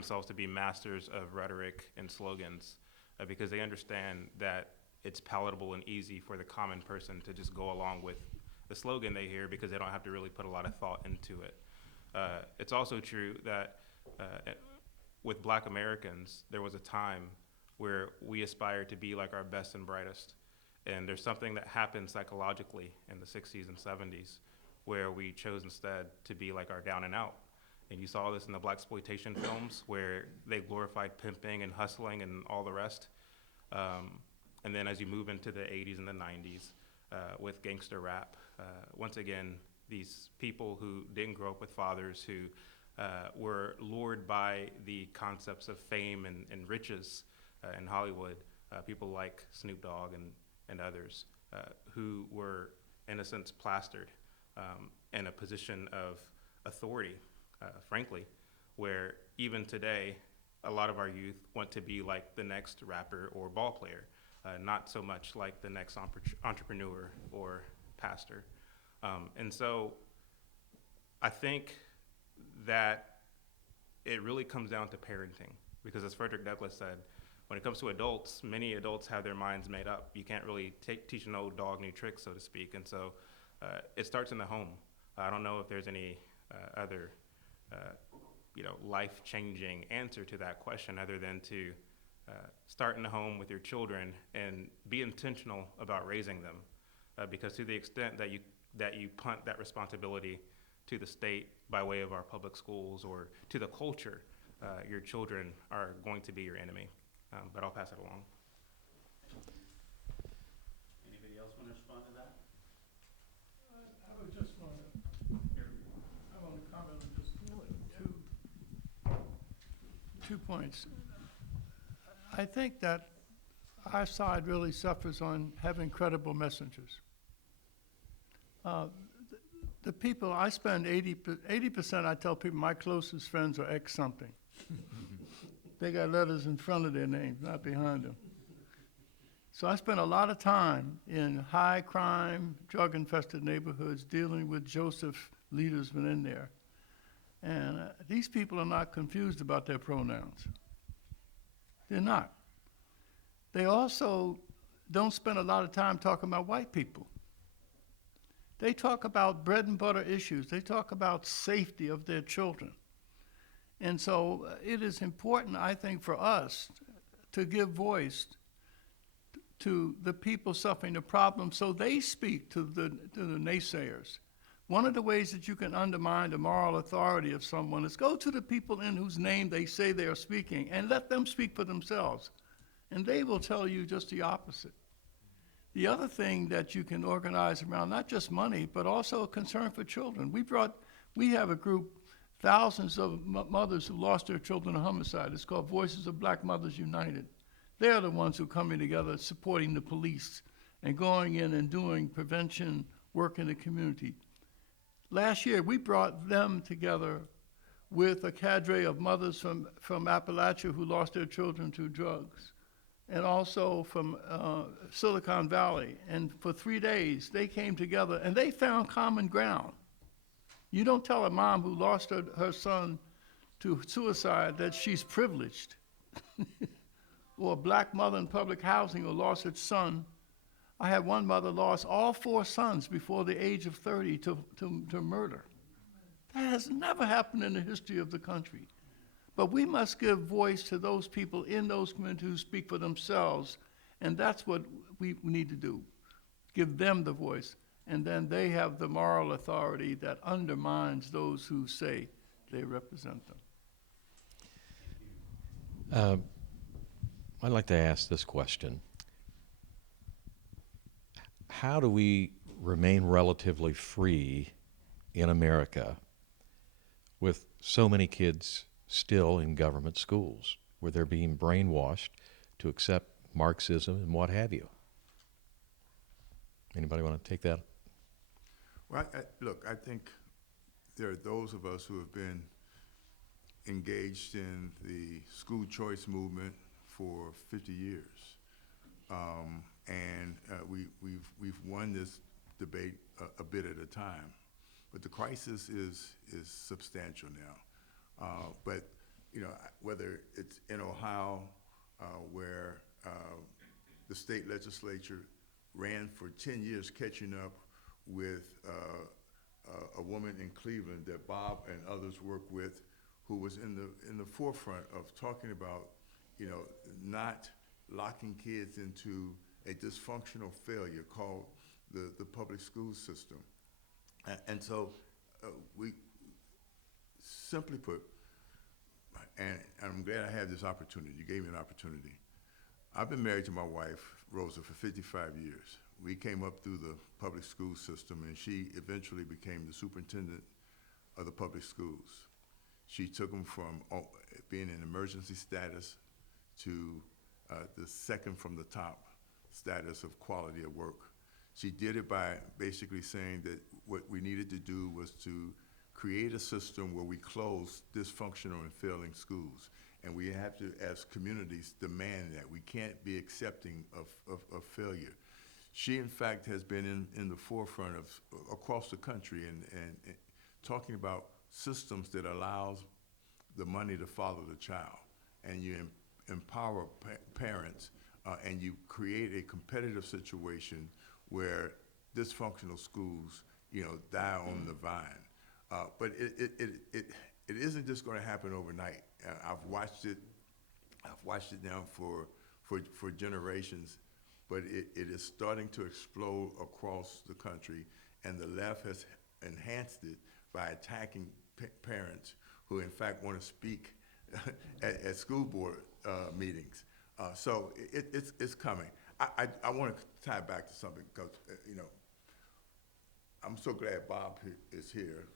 themselves to be masters of rhetoric and slogans because they understand that it's palatable and easy for the common person to just go along with the slogan they hear because they don't have to really put a lot of thought into it. It's also true that with Black Americans, there was a time where we aspired to be like our best and brightest. And there's something that happened psychologically in the 60s and 70s where we chose instead to be like our down and out. And you saw this in the blaxploitation films where they glorified pimping and hustling and all the rest. And then as you move into the 80s and the 90s with gangster rap, once again, these people who didn't grow up with fathers, who were lured by the concepts of fame and riches in Hollywood, people like Snoop Dogg and others, who were, in a sense, plastered in a position of authority, frankly, where even today, a lot of our youth want to be like the next rapper or ball player, not so much like the next entrepreneur or pastor. And so I think that it really comes down to parenting, because as Frederick Douglass said, when it comes to adults, many adults have their minds made up. You can't really teach an old dog new tricks, so to speak. And so it starts in the home. I don't know if there's any other life-changing answer to that question other than to start in the home with your children and be intentional about raising them. Because to the extent that you punt that responsibility to the state by way of our public schools or to the culture, your children are going to be your enemy. But I'll pass it along. Anybody else want to respond to that? I would just want to comment on just two points. I think that our side really suffers on having credible messengers. The people, I spend 80%, I tell people my closest friends are X something. They got letters in front of their names, not behind them. So I spend a lot of time in high crime, drug-infested neighborhoods dealing with Joseph leaders within there. And these people are not confused about their pronouns. They're not. They also don't spend a lot of time talking about white people. They talk about bread and butter issues. They talk about safety of their children. And so it is important, I think, for us to give voice to the people suffering the problem so they speak to the naysayers. One of the ways that you can undermine the moral authority of someone is go to the people in whose name they say they are speaking and let them speak for themselves. And they will tell you just the opposite. The other thing that you can organize around, not just money, but also a concern for children. We have a group, thousands of mothers who lost their children to homicide. It's called Voices of Black Mothers United. They're the ones who are coming together, supporting the police and going in and doing prevention work in the community. Last year, we brought them together with a cadre of mothers from Appalachia who lost their children to drugs, and also from Silicon Valley. And for 3 days, they came together and they found common ground. You don't tell a mom who lost her son to suicide that she's privileged. Or a black mother in public housing who lost her son. I had one mother lost all 4 sons before the age of 30 to murder. That has never happened in the history of the country. But we must give voice to those people in those communities who speak for themselves, and that's what we need to do. Give them the voice, and then they have the moral authority that undermines those who say they represent them. I'd like to ask this question. How do we remain relatively free in America with so many kids still in government schools, where they're being brainwashed to accept Marxism and what have you? Anybody want to take that? Well, look, I think there are those of us who have been engaged in the school choice movement for 50 years. We've won this debate a bit at a time, but the crisis is substantial now. But whether it's in Ohio, where the state legislature ran for 10 years catching up with a woman in Cleveland that Bob and others worked with, who was in the forefront of talking about, not locking kids into a dysfunctional failure called the public school system. And so we, simply put, and I'm glad I had this opportunity. You gave me an opportunity. I've been married to my wife, Rosa, for 55 years. We came up through the public school system, and she eventually became the superintendent of the public schools. She took them from being in emergency status to the second from the top status of quality of work. She did it by basically saying that what we needed to do was to create a system where we close dysfunctional and failing schools. And we have to, as communities, demand that. We can't be accepting of failure. She, in fact, has been in the forefront of across the country and talking about systems that allows the money to follow the child. And you empower parents and you create a competitive situation where dysfunctional schools, die on the vine. But it isn't just going to happen overnight. I've watched it now for generations, but it is starting to explode across the country, and the left has enhanced it by attacking parents who, in fact, want to speak at school board meetings. So it's coming. I want to tie back to something because, I'm so glad Bob is here.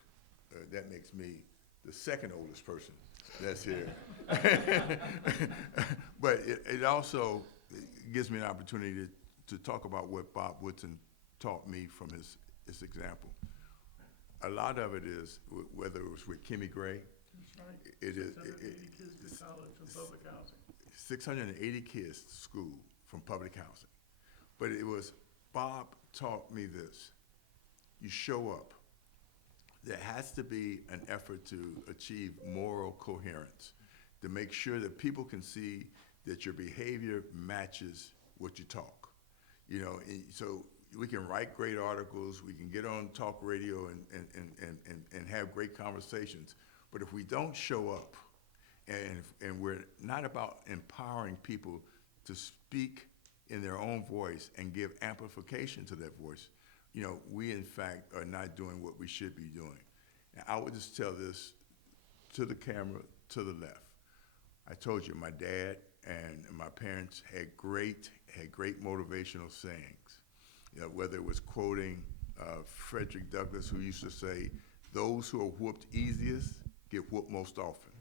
That makes me the second oldest person that's here. But it also gives me an opportunity to talk about what Bob Woodson taught me from his example. A lot of it is, whether it was with Kimmy Gray, That's right. it is 680 kids to college for public housing. 680 kids to school from public housing. But it was, Bob taught me this: you show up. There has to be an effort to achieve moral coherence, to make sure that people can see that your behavior matches what you talk. So we can write great articles, we can get on talk radio and have great conversations, but if we don't show up, and we're not about empowering people to speak in their own voice and give amplification to that voice, we in fact are not doing what we should be doing. And I would just tell this to the camera, to the left. I told you, my dad and my parents had great motivational sayings. Whether it was quoting Frederick Douglass, who used to say, "Those who are whooped easiest get whooped most often."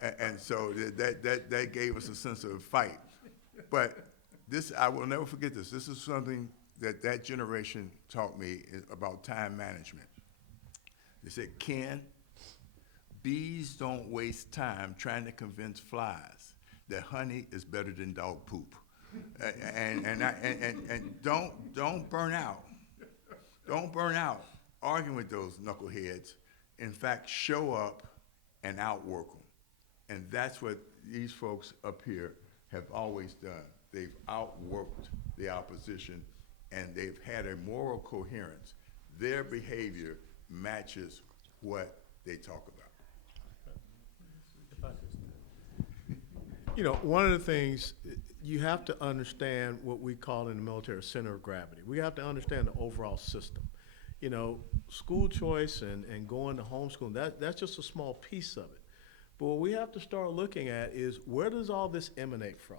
And so that gave us a sense of fight. But this, I will never forget this. This is something that generation taught me about time management. They said, "Ken, bees don't waste time trying to convince flies that honey is better than dog poop." And don't burn out. Don't burn out arguing with those knuckleheads. In fact, show up and outwork them. And that's what these folks up here have always done. They've outworked the opposition, and they've had a moral coherence. Their behavior matches what they talk about. One of the things, you have to understand what we call in the military a center of gravity. We have to understand the overall system. School choice and going to homeschool, that's just a small piece of it. But what we have to start looking at is, where does all this emanate from?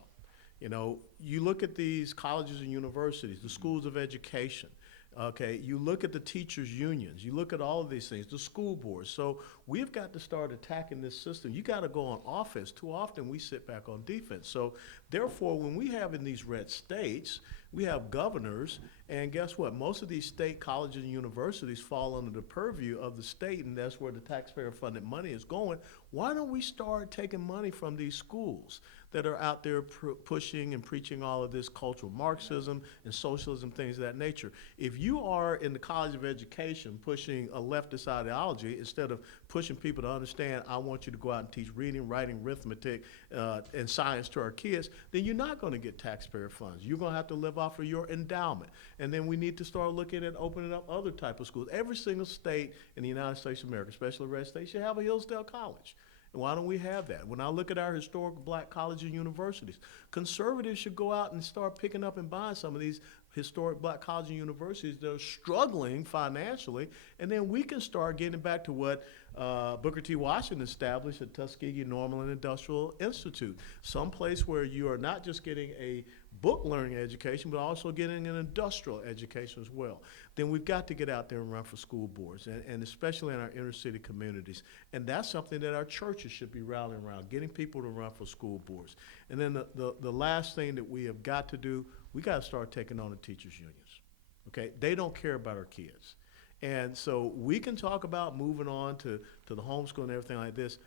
You look at these colleges and universities, the schools of education. Okay, you look at the teachers' unions, you look at all of these things, the school boards. So we've got to start attacking this system. You got to go on offense. Too often we sit back on defense. So therefore, when we have in these red states, we have governors And guess what? Most of these state colleges and universities fall under the purview of the state, and that's where the taxpayer-funded money is going. Why don't we start taking money from these schools that are out there pushing and preaching all of this cultural Marxism and socialism, things of that nature? If you are in the College of Education pushing a leftist ideology, instead of pushing people to understand, I want you to go out and teach reading, writing, arithmetic, and science to our kids, then you're not going to get taxpayer funds. You're going to have to live off of your endowment. And then we need to start looking at opening up other type of schools. Every single state in the United States of America, especially red states, should have a Hillsdale College. And why don't we have that? When I look at our historic black colleges and universities, conservatives should go out and start picking up and buying some of these historic black colleges and universities that are struggling financially, and then we can start getting back to what Booker T. Washington established at Tuskegee Normal and Industrial Institute, someplace where you are not just getting a book learning education, but also getting an industrial education as well. Then we've got to get out there and run for school boards, and especially in our inner city communities. And that's something that our churches should be rallying around, getting people to run for school boards. And then the last thing that we have got to do, we got to start taking on the teachers' unions. Okay, they don't care about our kids. And so we can talk about moving on to the homeschool and everything like this.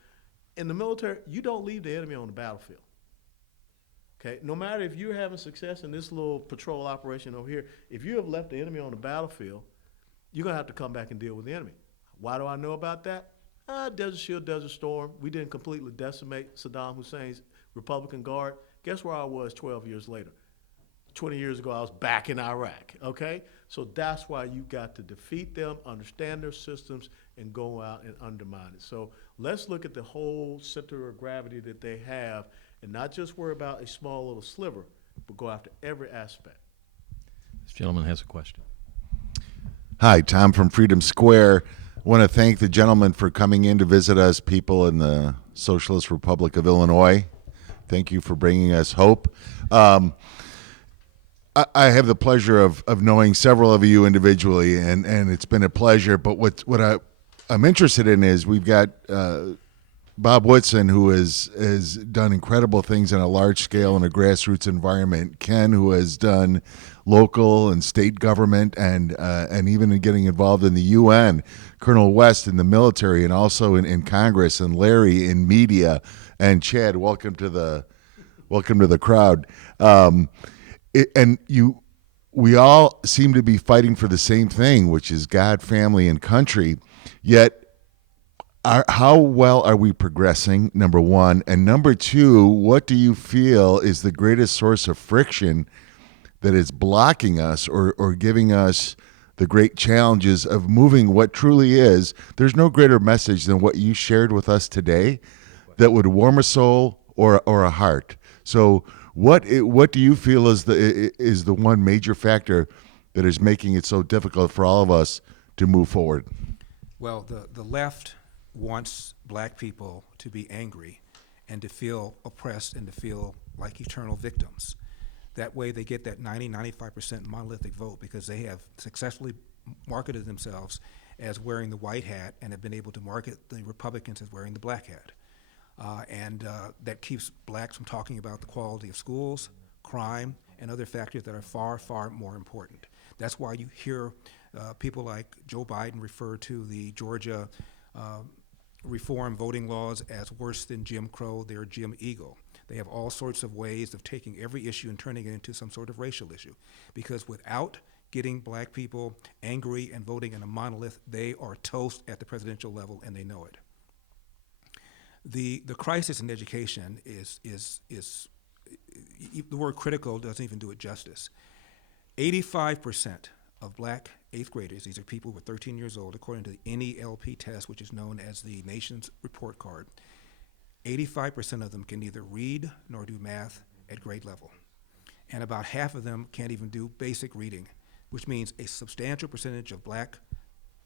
In the military, you don't leave the enemy on the battlefield. Okay, no matter if you're having success in this little patrol operation over here, if you have left the enemy on the battlefield, you're gonna have to come back and deal with the enemy. Why do I know about that? Desert Shield, Desert Storm. We didn't completely decimate Saddam Hussein's Republican Guard. Guess where I was 12 years later? 20 years ago, I was back in Iraq, okay? So that's why you got to defeat them, understand their systems, and go out and undermine it. So let's look at the whole center of gravity that they have and not just worry about a small little sliver, but go after every aspect. This gentleman has a question. Hi, Tom from Freedom Square. I want to thank the gentleman for coming in to visit us, people in the Socialist Republic of Illinois. Thank you for bringing us hope. I have the pleasure of knowing several of you individually, and it's been a pleasure. But what I'm interested in is we've got Bob Woodson, who has done incredible things on a large scale in a grassroots environment. Ken, who has done local and state government and even in getting involved in the UN. Colonel West in the military and also in Congress, and Larry in media, and Chad. Welcome to the crowd. We all seem to be fighting for the same thing, which is God, family, and country. Yet, how well are we progressing, number one? And number two, what do you feel is the greatest source of friction that is blocking us or giving us the great challenges of moving what truly is? There's no greater message than what you shared with us today that would warm a soul or a heart. So what do you feel is the one major factor that is making it so difficult for all of us to move forward? Well, the left wants black people to be angry and to feel oppressed and to feel like eternal victims. That way they get that 95% monolithic vote because they have successfully marketed themselves as wearing the white hat and have been able to market the Republicans as wearing the black hat. That keeps blacks from talking about the quality of schools, crime, and other factors that are far, far more important. That's why you hear people like Joe Biden refer to the Georgia reform voting laws as worse than Jim Crow. They're Jim Eagle. They have all sorts of ways of taking every issue and turning it into some sort of racial issue. Because without getting black people angry and voting in a monolith, they are toast at the presidential level, and they know it. The crisis in education is the word critical doesn't even do it justice. 85% of black eighth graders, these are people who are 13 years old, according to the NELP test, which is known as the nation's report card, 85% of them can neither read nor do math at grade level. And about half of them can't even do basic reading, which means a substantial percentage of black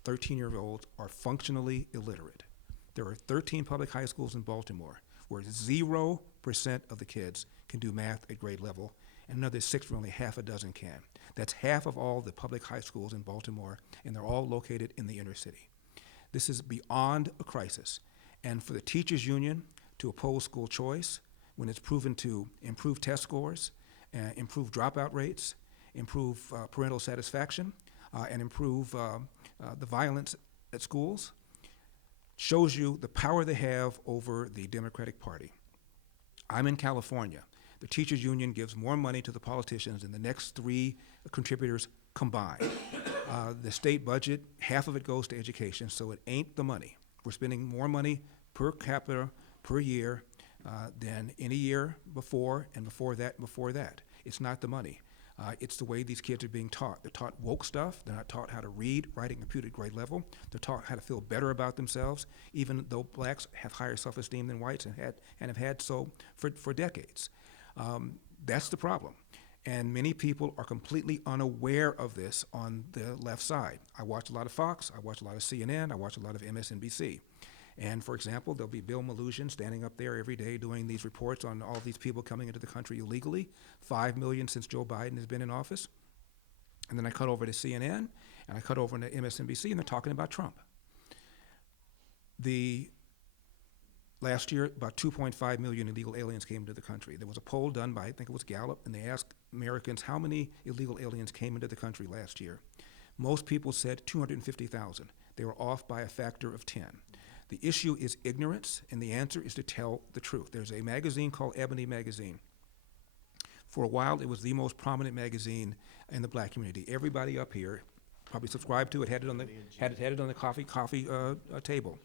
13-year-olds are functionally illiterate. There are 13 public high schools in Baltimore where 0% of the kids can do math at grade level, and another 6 where only half a dozen can. That's half of all the public high schools in Baltimore, and they're all located in the inner city. This is beyond a crisis. And for the teachers union to oppose school choice when it's proven to improve test scores, improve dropout rates, improve parental satisfaction, and improve the violence at schools, shows you the power they have over the Democratic Party. I'm in California. The teachers union gives more money to the politicians than the next three contributors combined. The state budget, half of it goes to education, so it ain't the money. We're spending more money per capita per year than any year before, and before that. It's not the money. It's the way these kids are being taught. They're taught woke stuff. They're not taught how to read, write at computer grade level. They're taught how to feel better about themselves, even though blacks have higher self-esteem than whites and have had so for decades. That's the problem. And many people are completely unaware of this on the left side. I watch a lot of Fox, I watch a lot of CNN, I watch a lot of MSNBC. And for example, there'll be Bill Maloogian standing up there every day doing these reports on all these people coming into the country illegally, 5 million since Joe Biden has been in office. And then I cut over to CNN, and I cut over to MSNBC, and they're talking about Trump. Last year, about 2.5 million illegal aliens came into the country. There was a poll done by, I think it was Gallup, and they asked Americans how many illegal aliens came into the country last year. Most people said 250,000. They were off by a factor of 10. The issue is ignorance, and the answer is to tell the truth. There's a magazine called Ebony Magazine. For a while, it was the most prominent magazine in the black community. Everybody up here probably subscribed to it, had it on the coffee table.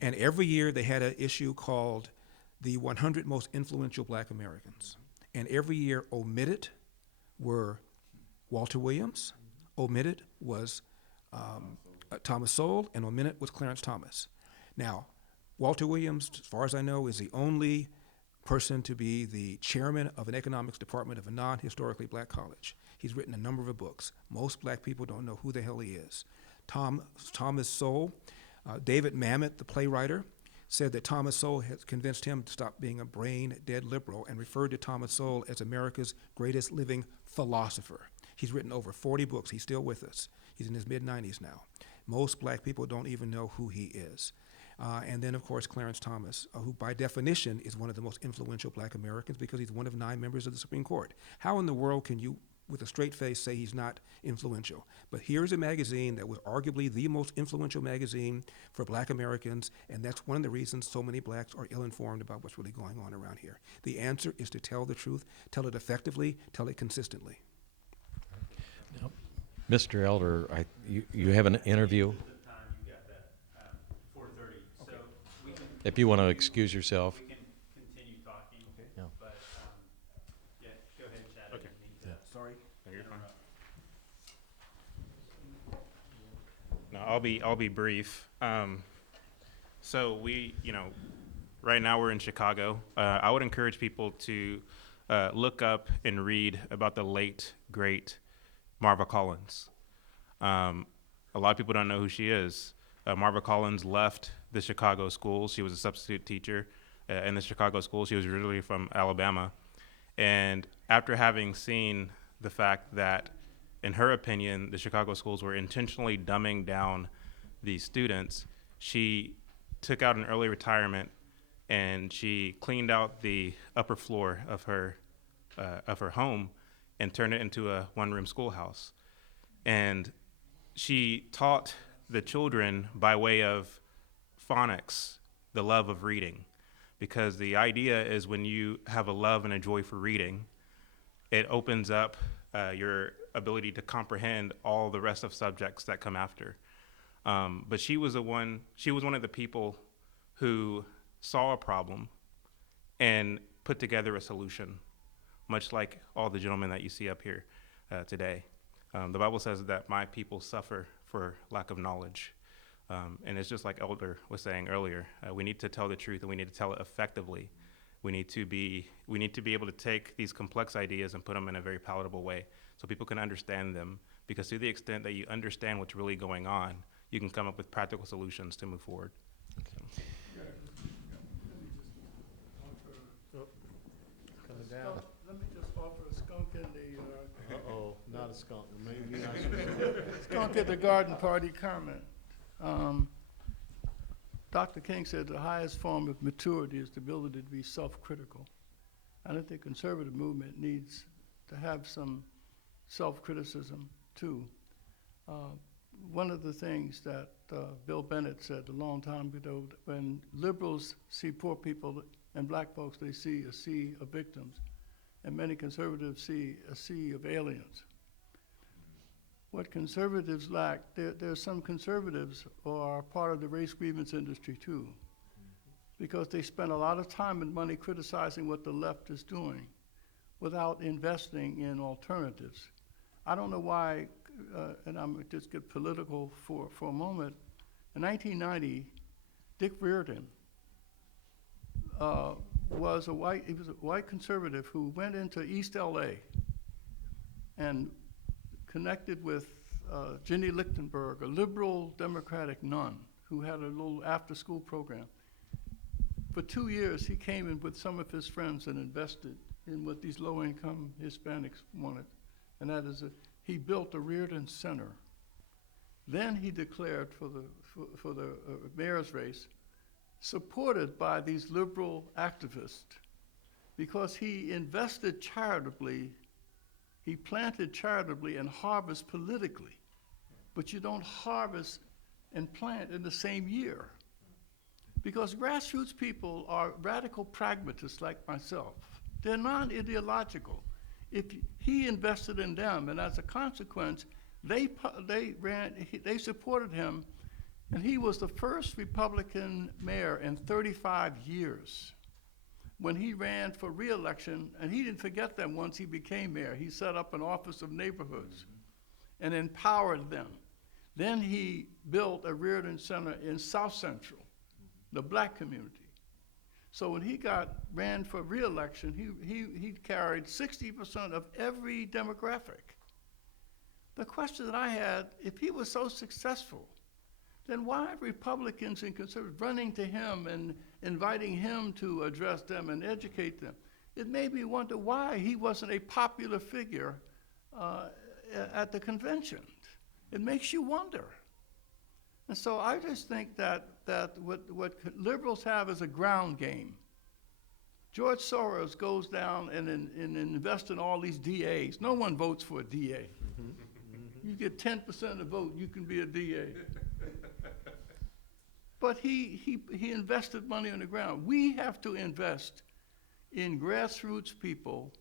And every year they had an issue called the 100 Most Influential Black Americans. And every year omitted were Walter Williams, omitted was Thomas Sowell, and omitted was Clarence Thomas. Now, Walter Williams, as far as I know, is the only person to be the chairman of an economics department of a non-historically black college. He's written a number of books. Most black people don't know who the hell he is. Thomas Sowell, David Mamet, the playwright, said that Thomas Sowell has convinced him to stop being a brain-dead liberal and referred to Thomas Sowell as America's greatest living philosopher. He's written over 40 books. He's still with us. He's in his mid-90s now. Most black people don't even know who he is. And then, of course, Clarence Thomas, who by definition is one of the most influential black Americans because he's one of 9 members of the Supreme Court. How in the world can you, with a straight face, say he's not influential? But here's a magazine that was arguably the most influential magazine for black Americans, and that's one of the reasons so many blacks are ill-informed about what's really going on around here. The answer is to tell the truth, tell it effectively, tell it consistently. Mr. Elder, you have an interview. The time you got that, 4:30. So we can. If you want to excuse yourself. We can continue talking. Okay. Yeah. But, yeah, go ahead, Chad. I Okay. didn't mean to Sorry. No, you're fine. interrupt. No, I'll be brief. So we, right now we're in Chicago. I would encourage people to look up and read about the late, great Marva Collins. A lot of people don't know who she is. Marva Collins left the Chicago schools. She was a substitute teacher in the Chicago schools. She was originally from Alabama. And after having seen the fact that, in her opinion, the Chicago schools were intentionally dumbing down the students, she took out an early retirement and she cleaned out the upper floor of her home and turned it into a one-room schoolhouse. And she taught the children by way of phonics the love of reading, because the idea is when you have a love and a joy for reading, it opens up your ability to comprehend all the rest of subjects that come after. But she was one of the people who saw a problem and put together a solution, much like all the gentlemen that you see up here today. The Bible says that my people suffer for lack of knowledge. And it's just like Elder was saying earlier, we need to tell the truth and we need to tell it effectively. We need to be able to take these complex ideas and put them in a very palatable way so people can understand them, because to the extent that you understand what's really going on, you can come up with practical solutions to move forward. Coming down. Let me just offer a skunk in the, Uh-oh, not a skunk. Maybe not. skunk at the garden party comment. Dr. King said the highest form of maturity is the ability to be self-critical. I don't think conservative movement needs to have some self-criticism too. One of the things that Bill Bennett said a long time ago, when liberals see poor people and black folks, they see a sea of victims, and many conservatives see a sea of aliens. What conservatives lack, there's some conservatives who are part of the race grievance industry too, because they spend a lot of time and money criticizing what the left is doing without investing in alternatives. I don't know why, and I'm gonna just get political for a moment. In 1990, Dick Riordan was a white conservative who went into East LA and connected with Ginny Lichtenberg, a liberal Democratic nun who had a little after-school program. For 2 years, he came in with some of his friends and invested in what these low-income Hispanics wanted, and that is he built a Riordan Center. Then he declared for the mayor's race, supported by these liberal activists, because he invested charitably, he planted charitably and harvest politically. But you don't harvest and plant in the same year. Because grassroots people are radical pragmatists like myself. They're non-ideological. If he invested in them, and as a consequence, they supported him, and he was the first Republican mayor in 35 years. When he ran for re-election, and he didn't forget them once he became mayor, he set up an office of neighborhoods and empowered them. Then he built a Riordan Center in South Central, the black community. So when he ran for re-election, he carried 60% of every demographic. The question that I had, if he was so successful, then why are Republicans and conservatives running to him and inviting him to address them and educate them? It made me wonder why he wasn't a popular figure at the convention. It makes you wonder. And so I just think that what liberals have is a ground game. George Soros goes down and invests in all these DAs. No one votes for a DA. You get 10% of the vote, you can be a DA. But he invested money on the ground. We have to invest in grassroots people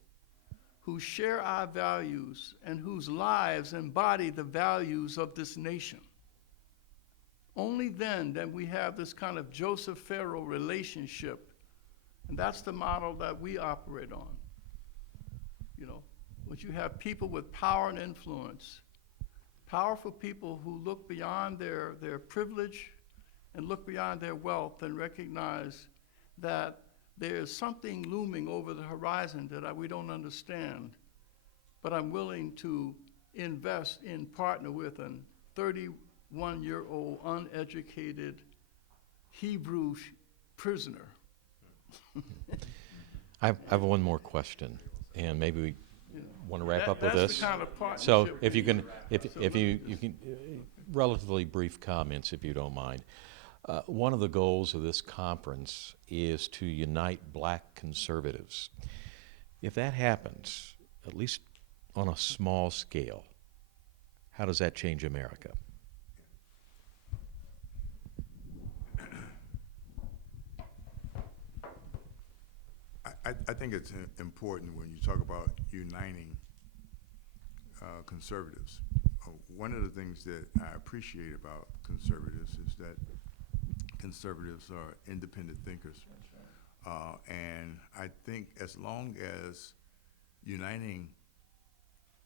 who share our values and whose lives embody the values of this nation. Only then we have this kind of Joseph Pharaoh relationship, and that's the model that we operate on. You know, when you have people with power and influence, powerful people who look beyond their privilege and look beyond their wealth and recognize that there is something looming over the horizon that we don't understand, but I'm willing to invest in, partner with a 31-year-old uneducated Hebrew prisoner. I have one more question, and maybe we want to wrap up with That's this. the kind of partnership So if we you can, need. if you can, relatively brief comments, if you don't mind. One of the goals of this conference is to unite black conservatives. If that happens, at least on a small scale, how does that change America? I think it's important when you talk about uniting conservatives. One of the things that I appreciate about conservatives is that conservatives are independent thinkers. And I think as long as uniting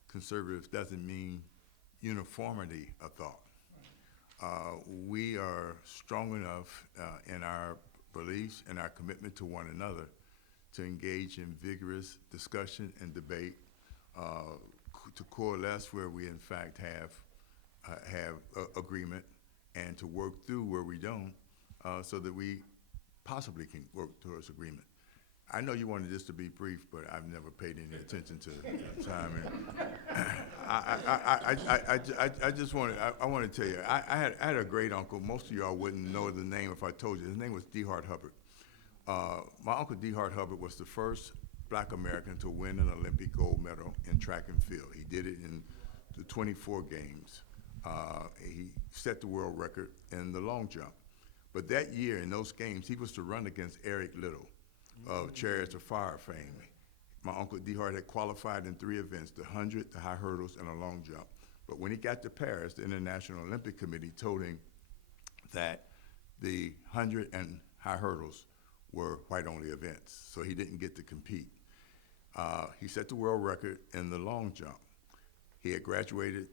conservatives doesn't mean uniformity of thought, we are strong enough in our beliefs and our commitment to one another to engage in vigorous discussion and debate, to coalesce where we in fact have agreement, and to work through where we don't, so that we possibly can work towards agreement. I know you wanted this to be brief, but I've never paid any attention to the time. And I just wanted, I want to tell you, I had a great uncle. Most of y'all wouldn't know the name if I told you. His name was D. Hart Hubbard. My uncle D. Hart Hubbard was the first black American to win an Olympic gold medal in track and field. He did it in the 24 games. He set the world record in the long jump. But that year in those games, he was to run against Eric Little of Chariots of Fire fame. My uncle D. Hart had qualified in 3 events, the 100, the high hurdles, and a long jump. But when he got to Paris, the International Olympic Committee told him that the 100 and high hurdles were white-only events, so he didn't get to compete. He set the world record in the long jump. He had graduated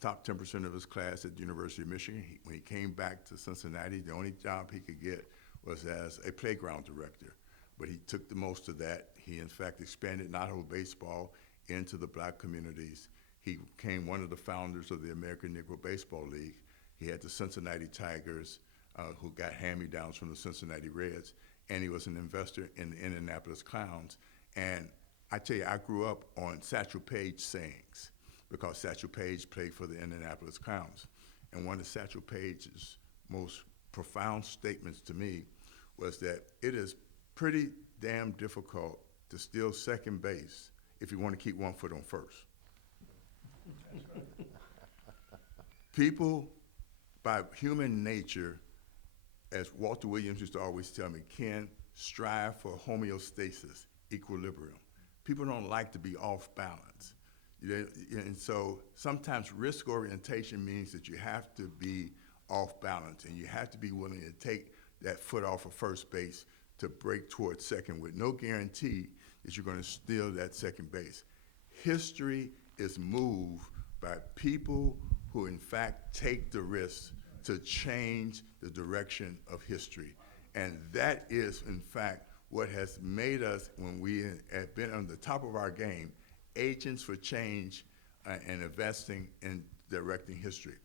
top 10% of his class at the University of Michigan. When he came back to Cincinnati, the only job he could get was as a playground director. But he took the most of that. He, in fact, expanded Idaho baseball into the black communities. He became one of the founders of the American Negro Baseball League. He had the Cincinnati Tigers, who got hand-me-downs from the Cincinnati Reds, and he was an investor in the Indianapolis Clowns. And I tell you, I grew up on Satchel Paige sayings, because Satchel Paige played for the Indianapolis Clowns. And one of Satchel Paige's most profound statements to me was that it is pretty damn difficult to steal second base if you want to keep one foot on first. People, by human nature, as Walter Williams used to always tell me, can strive for homeostasis, equilibrium. People don't like to be off balance. And so sometimes risk orientation means that you have to be off balance, and you have to be willing to take that foot off of first base to break towards second with no guarantee that you're going to steal that second base. History is moved by people who in fact take the risk to change the direction of history. And that is in fact what has made us, when we have been on the top of our game, agents for change and investing in directing history.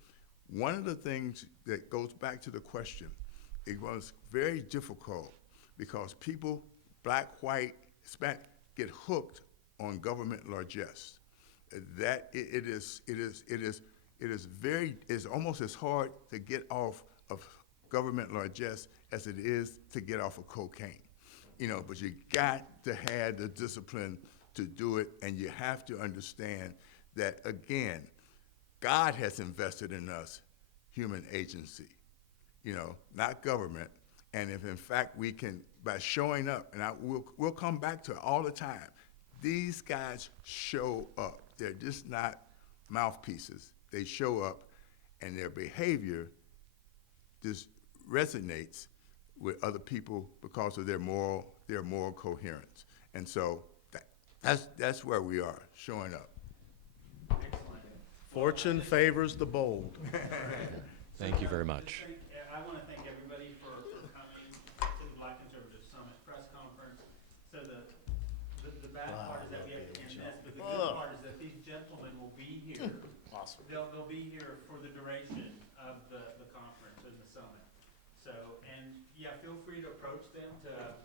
One of the things that goes back to the question, it was very difficult because people, black, white, Hispanic, get hooked on government largesse. That it is almost as hard to get off of government largesse as it is to get off of cocaine. But you got to have the discipline to do it, and you have to understand that, again, God has invested in us human agency, not government. And if in fact we can, by showing up, and we'll come back to it all the time, these guys show up. They're just not mouthpieces. They show up, and their behavior just resonates with other people because of their moral coherence. And so that's where we are, showing up. Excellent. Fortune favors the bold. Thank you very much. I want to thank everybody for coming to the Black Conservative Summit press conference. So the bad part is that we have to end this, but the good part is that these gentlemen will be here. Awesome. They'll be here for the duration of the conference and the summit. So, and yeah, feel free to approach them to